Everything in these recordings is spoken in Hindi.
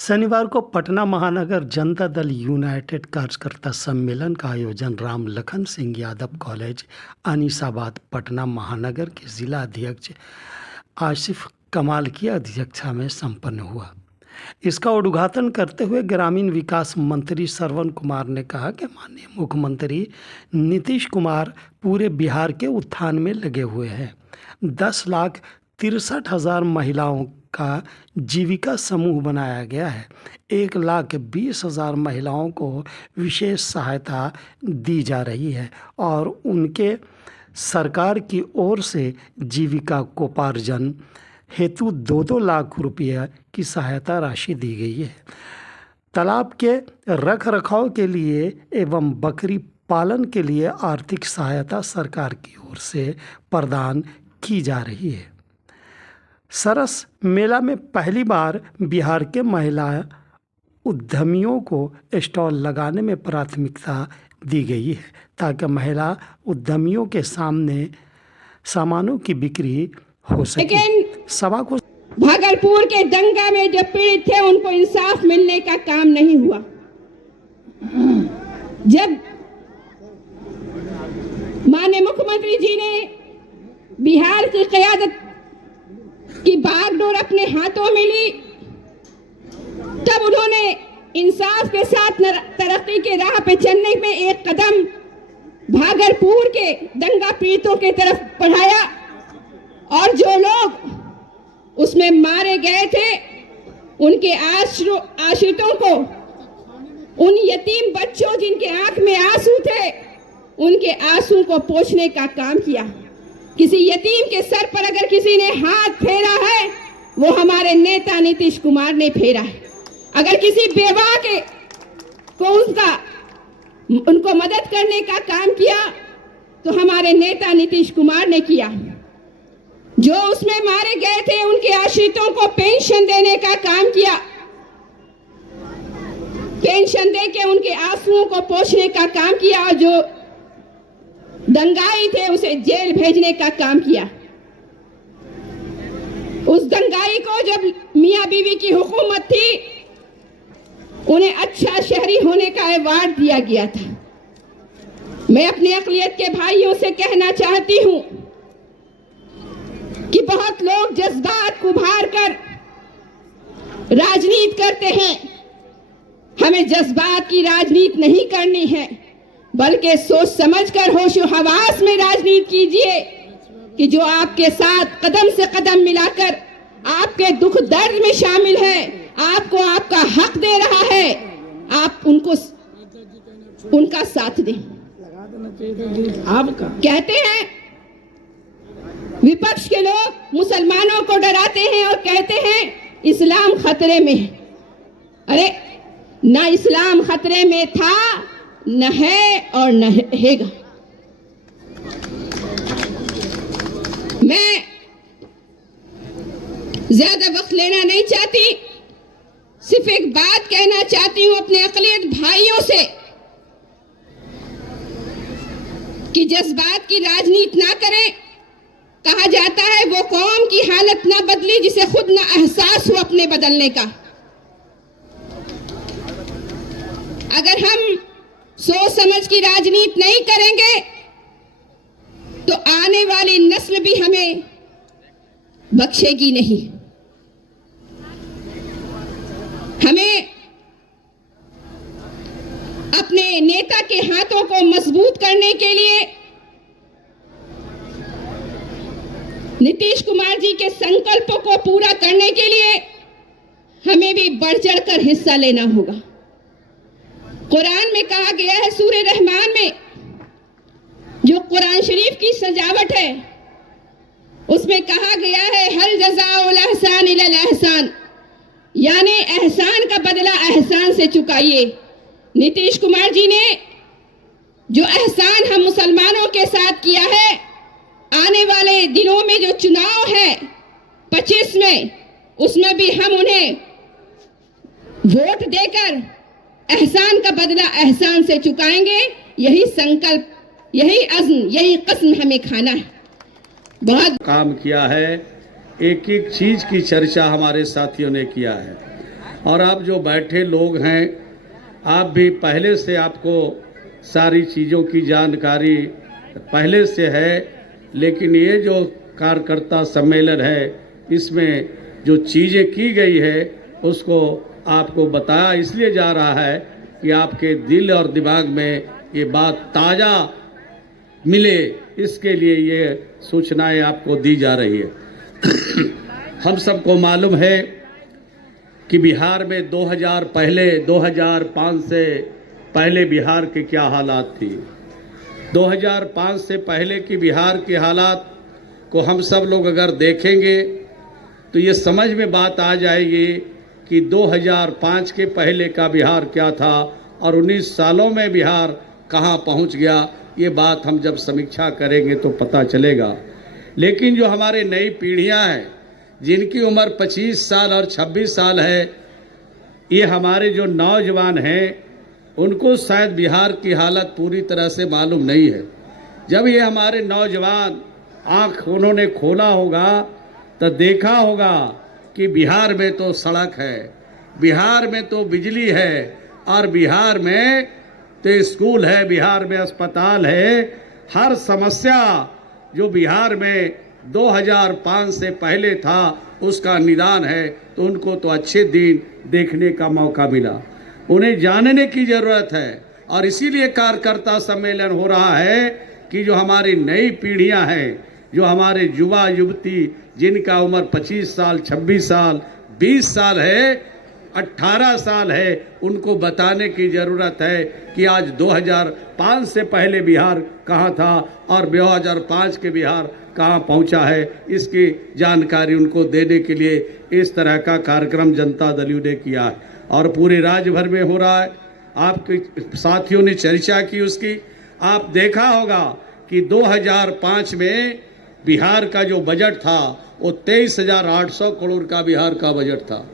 शनिवार को पटना महानगर जनता दल यूनाइटेड कार्यकर्ता सम्मेलन का आयोजन राम लखन सिंह यादव कॉलेज अनीसाबाद पटना महानगर के जिला अध्यक्ष आसिफ कमाल की अध्यक्षता में संपन्न हुआ। इसका उद्घाटन करते हुए ग्रामीण विकास मंत्री श्रवण कुमार ने कहा कि माननीय मुख्यमंत्री नीतीश कुमार पूरे बिहार के उत्थान में लगे हुए हैं। 10,63,000 महिलाओं का जीविका समूह बनाया गया है। 1,20,000 महिलाओं को विशेष सहायता दी जा रही है और उनके सरकार की ओर से जीविका कोपार्जन हेतु 2-2 लाख रुपये की सहायता राशि दी गई है। तालाब के रख रखाव के लिए एवं बकरी पालन के लिए आर्थिक सहायता सरकार की ओर से प्रदान की जा रही है। सरस मेला में पहली बार बिहार के महिला उद्यमियों को स्टॉल लगाने में प्राथमिकता दी गई है ताकि महिला उद्यमियों के सामने सामानों की बिक्री हो सके। सभा को भागलपुर के दंगा में जो पीड़ित थे उनको इंसाफ मिलने का काम नहीं हुआ। जब माननीय मुख्यमंत्री जी ने बिहार की क़यादत की बागडोर अपने हाथों में ली, तब उन्होंने इंसाफ के साथ तरक्की के राह पे चलने में एक कदम भागलपुर के दंगा पीड़ितों की तरफ बढ़ाया और जो लोग उसमें मारे गए थे उनके आश्रितों को, उन यतीम बच्चों जिनके आंख में आंसू थे, उनके आंसू को पोंछने का काम किया। किसी यतीम के सर पर अगर किसी ने हाथ फेरा है वो हमारे नेता नीतीश कुमार ने फेरा है। अगर किसी बेवा के को उनको मदद करने का काम किया तो हमारे नेता नीतीश कुमार ने किया। जो उसमें मारे गए थे उनके आश्रितों को पेंशन देने का काम किया, पेंशन देके उनके आंसुओं को पोंछने का काम किया और जो दंगाई थे उसे जेल भेजने का काम किया। उस दंगाई को जब मियां बीवी की हुकूमत थी उन्हें अच्छा शहरी होने का अवार्ड दिया गया था। मैं अपने अक़लियत के भाइयों से कहना चाहती हूं कि बहुत लोग जज्बात को उभार कर राजनीति करते हैं। हमें जज्बात की राजनीति नहीं करनी है, बल्कि सोच समझकर होशो हवास में राजनीति कीजिए कि जो आपके साथ कदम से कदम मिलाकर आपके दुख दर्द में शामिल है, आपको आपका हक दे रहा है, आप उनको उनका साथ दें। आपका कहते हैं विपक्ष के लोग मुसलमानों को डराते हैं और कहते हैं इस्लाम खतरे में है। अरे ना इस्लाम खतरे में था, न है और न रहेगा। मैं ज्यादा वक्त लेना नहीं चाहती, सिर्फ एक बात कहना चाहती हूं अपने अक़लियत भाइयों से कि जज्बात की राजनीति ना करें। कहा जाता है वो कौम की हालत ना बदली जिसे खुद ना एहसास हो अपने बदलने का। अगर हम सोच समझ की राजनीति नहीं करेंगे तो आने वाली नस्ल भी हमें बख्शेगी नहीं। हमें अपने नेता के हाथों को मजबूत करने के लिए नीतीश कुमार जी के संकल्पों को पूरा करने के लिए हमें भी बढ़ चढ़कर हिस्सा लेना होगा। कुरान में कहा गया है, सूरह रहमान में जो कुरान शरीफ की सजावट है उसमें कहा गया है हल जज़ाउल एहसान इल्ल एहसान, यानी एहसान का बदला एहसान से चुकाइए। नीतीश कुमार जी ने जो एहसान हम मुसलमानों के साथ किया है, आने वाले दिनों में जो चुनाव है 25 में, उसमें भी हम उन्हें वोट देकर एहसान का बदला एहसान से चुकाएंगे। यही संकल्प, यही अज़्म, यही कसम हमें खाना है। बहुत काम किया है, एक एक चीज की चर्चा हमारे साथियों ने किया है। और आप जो बैठे लोग हैं, आप भी पहले से आपको सारी चीज़ों की जानकारी पहले से है, लेकिन ये जो कार्यकर्ता सम्मेलन है इसमें जो चीज़ें की गई है उसको आपको बताया इसलिए जा रहा है कि आपके दिल और दिमाग में ये बात ताज़ा मिले, इसके लिए ये सूचनाएं आपको दी जा रही है। हम सबको मालूम है कि बिहार में 2005 से पहले बिहार के क्या हालात थी। 2005 से पहले की बिहार के हालात को हम सब लोग अगर देखेंगे तो ये समझ में बात आ जाएगी कि 2005 के पहले का बिहार क्या था और 19 सालों में बिहार कहाँ पहुँच गया। ये बात हम जब समीक्षा करेंगे तो पता चलेगा। लेकिन जो हमारे नई पीढ़ियाँ हैं जिनकी उम्र 25 साल और 26 साल है, ये हमारे जो नौजवान हैं उनको शायद बिहार की हालत पूरी तरह से मालूम नहीं है। जब ये हमारे नौजवान आँख उन्होंने खोला होगा तो देखा होगा कि बिहार में तो सड़क है, बिहार में तो बिजली है और बिहार में तो स्कूल है, बिहार में अस्पताल है। हर समस्या जो बिहार में 2005 से पहले था उसका निदान है। तो उनको तो अच्छे दिन देखने का मौका मिला, उन्हें जानने की ज़रूरत है। और इसीलिए कार्यकर्ता सम्मेलन हो रहा है कि जो हमारी नई पीढ़ियां हैं, जो हमारे युवा युवती जिनका उम्र 25 साल, 26 साल, 20 साल है, 18 साल है, उनको बताने की ज़रूरत है कि आज 2005 से पहले बिहार कहाँ था और 2005 के बिहार कहाँ पहुँचा है। इसकी जानकारी उनको देने के लिए इस तरह का कार्यक्रम जनता दल यू ने किया है और पूरे राज्य भर में हो रहा है। आपके साथियों ने चर्चा की उसकी। आप देखा होगा कि 2005 में बिहार का जो बजट था वो 23,800 करोड़ का बिहार का बजट था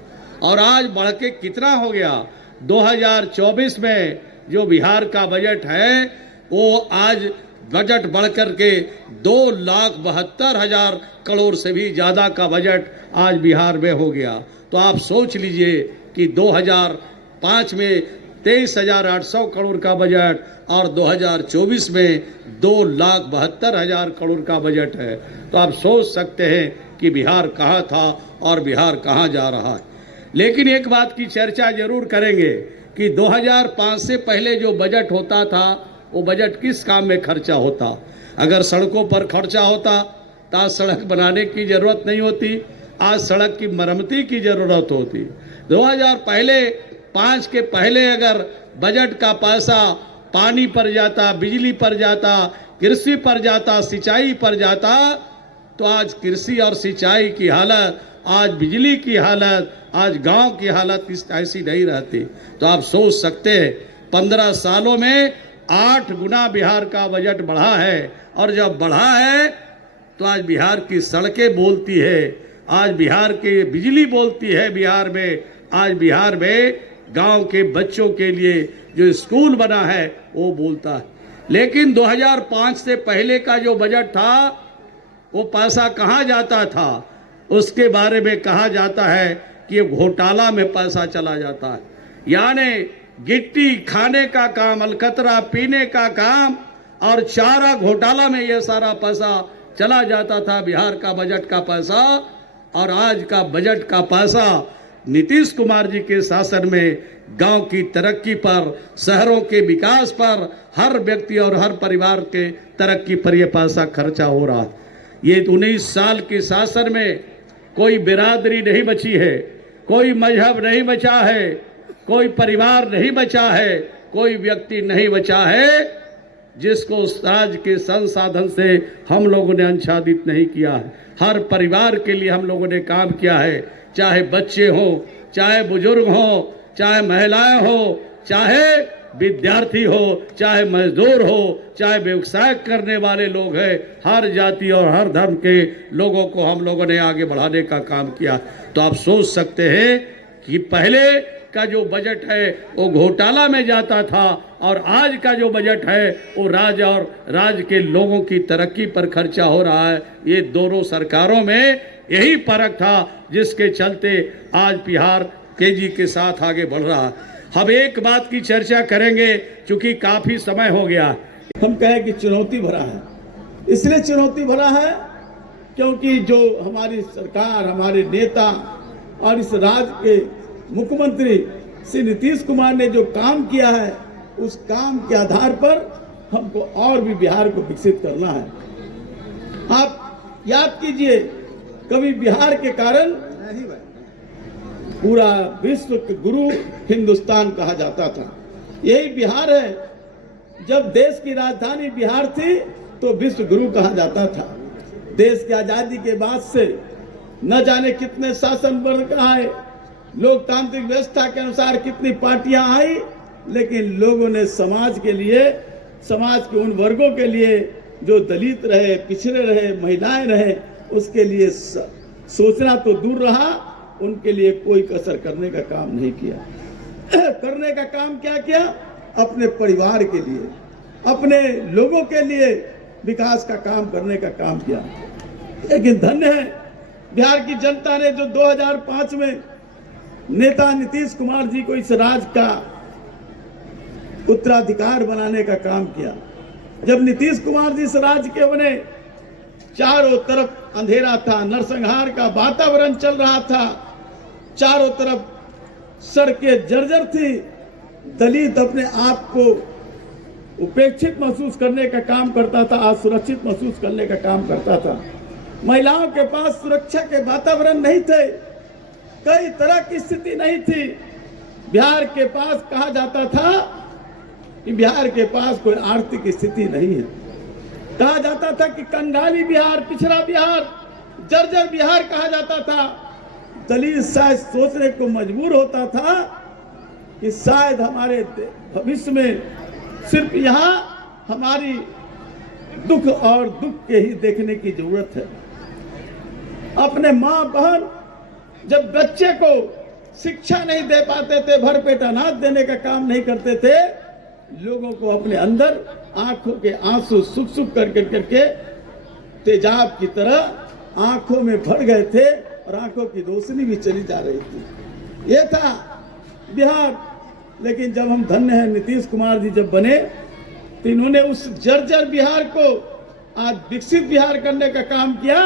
और आज बढ़ के कितना हो गया। 2024 में जो बिहार का बजट है वो आज बजट बढ़ कर के 2,72,000 करोड़ से भी ज़्यादा का बजट आज बिहार में हो गया। तो आप सोच लीजिए कि 2005 में 23,800 करोड़ का बजट और 2024 में 2,72,000 करोड़ का बजट है। तो आप सोच सकते हैं कि बिहार कहाँ था और बिहार कहाँ जा रहा है। लेकिन एक बात की चर्चा जरूर करेंगे कि 2005 से पहले जो बजट होता था वो बजट किस काम में खर्चा होता। अगर सड़कों पर खर्चा होता तो आज सड़क बनाने की ज़रूरत नहीं होती, आज सड़क की मरम्मती की ज़रूरत होती। 2005 के पहले अगर बजट का पैसा पानी पर जाता, बिजली पर जाता, कृषि पर जाता, सिंचाई पर जाता, तो आज कृषि और सिंचाई की हालत, आज बिजली की हालत, आज गांव की हालत ऐसी नहीं रहती। तो आप सोच सकते हैं 15 सालों में 8 गुना बिहार का बजट बढ़ा है और जब बढ़ा है तो आज बिहार की सड़कें बोलती है, आज बिहार की बिजली बोलती है। बिहार में आज बिहार में गांव के बच्चों के लिए जो स्कूल बना है वो बोलता है। लेकिन 2005 से पहले का जो बजट था वो पैसा कहाँ जाता था, उसके बारे में कहा जाता है कि घोटाला में पैसा चला जाता है। यानी गिट्टी खाने का काम, अलकतरा पीने का काम और चारा घोटाला में ये सारा पैसा चला जाता था, बिहार का बजट का पैसा। और आज का बजट का पैसा नीतीश कुमार जी के शासन में गांव की तरक्की पर, शहरों के विकास पर, हर व्यक्ति और हर परिवार के तरक्की पर यह पैसा खर्चा हो रहा है। ये 19 साल के शासन में कोई बिरादरी नहीं बची है, कोई मजहब नहीं बचा है, कोई परिवार नहीं बचा है, कोई व्यक्ति नहीं बचा है जिसको उस राज्य के संसाधन से हम लोगों ने आच्छादित नहीं किया है। हर परिवार के लिए हम लोगों ने काम किया है, चाहे बच्चे हों, चाहे बुजुर्ग हों, चाहे महिलाएं हों, चाहे विद्यार्थी हो, चाहे मजदूर हो, चाहे व्यवसाय करने वाले लोग हैं, हर जाति और हर धर्म के लोगों को हम लोगों ने आगे बढ़ाने का काम किया। तो आप सोच सकते हैं कि पहले का जो बजट है वो घोटाला में जाता था और आज का जो बजट है वो राज्य और राज्य के लोगों की तरक्की पर खर्चा हो रहा है। ये दोनों सरकारों में यही फर्क था जिसके चलते आज बिहार तेजी के साथ आगे बढ़ रहा है। हम एक बात की चर्चा करेंगे, क्योंकि काफी समय हो गया। हम कहें कि चुनौती भरा है, इसलिए चुनौती भरा है क्योंकि जो हमारी सरकार, हमारे नेता और इस राज्य के मुख्यमंत्री श्री नीतीश कुमार ने जो काम किया है, उस काम के आधार पर हमको और भी बिहार को विकसित करना है। आप याद कीजिए, कभी बिहार के कारण पूरा विश्व के गुरु हिंदुस्तान कहा जाता था। यही बिहार है, जब देश की राजधानी बिहार थी तो विश्व गुरु कहा जाता था। देश की आजादी के बाद से न जाने कितने शासन वर्ग आए, लोकतांत्रिक व्यवस्था के अनुसार कितनी पार्टियां आई, लेकिन लोगों ने समाज के लिए, समाज के उन वर्गों के लिए जो दलित रहे, पिछड़े रहे, महिलाएं रहे, उसके लिए सोचना तो दूर रहा, उनके लिए कोई कसर करने का काम नहीं किया। करने का काम क्या किया? अपने परिवार के लिए, अपने लोगों के लिए विकास का काम करने का काम किया। लेकिन धन्य है बिहार की जनता ने जो 2005 में नेता नीतीश कुमार जी को इस राज्य का उत्तराधिकार बनाने का काम किया। जब नीतीश कुमार जी इस राज्य के बने, चारों तरफ अंधेरा था, नरसंहार का वातावरण चल रहा था, चारों तरफ सड़कें जर्जर थी, दलित अपने आप को उपेक्षित महसूस करने का काम करता था, असुरक्षित महसूस करने का काम करता था। महिलाओं के पास सुरक्षा के वातावरण नहीं थे, कई तरह की स्थिति नहीं थी। बिहार के पास कहा जाता था कि बिहार के पास कोई आर्थिक स्थिति नहीं है, कहा जाता था कि कंगाली बिहार, पिछड़ा बिहार, जर्जर बिहार कहा जाता था। दलित शायद सोचने को मजबूर होता था कि शायद हमारे भविष्य में सिर्फ यहाँ हमारी दुख और दुख के ही देखने की जरूरत है। अपने माँ बहन जब बच्चे को शिक्षा नहीं दे पाते थे, भरपेट अनाज देने का काम नहीं करते थे, लोगों को अपने अंदर आंखों के आंसू सुख सुख करके तेजाब की तरह आंखों में भर गए थे और आंखों की रोशनी भी चली जा रही थी। ये था बिहार। लेकिन जब हम धन्य हैं, नीतीश कुमार जी जब बने तो इन्होंने उस जर्जर बिहार को आज विकसित बिहार करने का काम किया।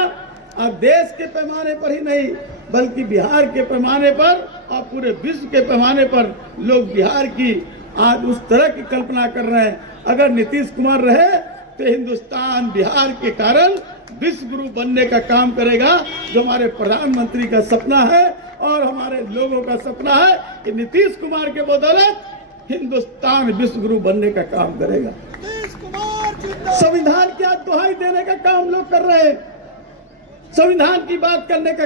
आज देश के पैमाने पर ही नहीं, बल्कि बिहार के पैमाने पर और पूरे विश्व के पैमाने पर लोग बिहार की आज उस तरह की कल्पना कर रहे हैं। अगर नीतीश कुमार रहे तो हिंदुस्तान बिहार के कारण विश्व गुरु बनने का काम करेगा, जो हमारे प्रधानमंत्री का सपना है और हमारे लोगों का सपना है कि नीतीश कुमार के बदौलत हिंदुस्तान विश्व गुरु बनने का काम करेगा। संविधान की आज दुहाई देने का काम लोग कर रहे हैं, संविधान की बात करने का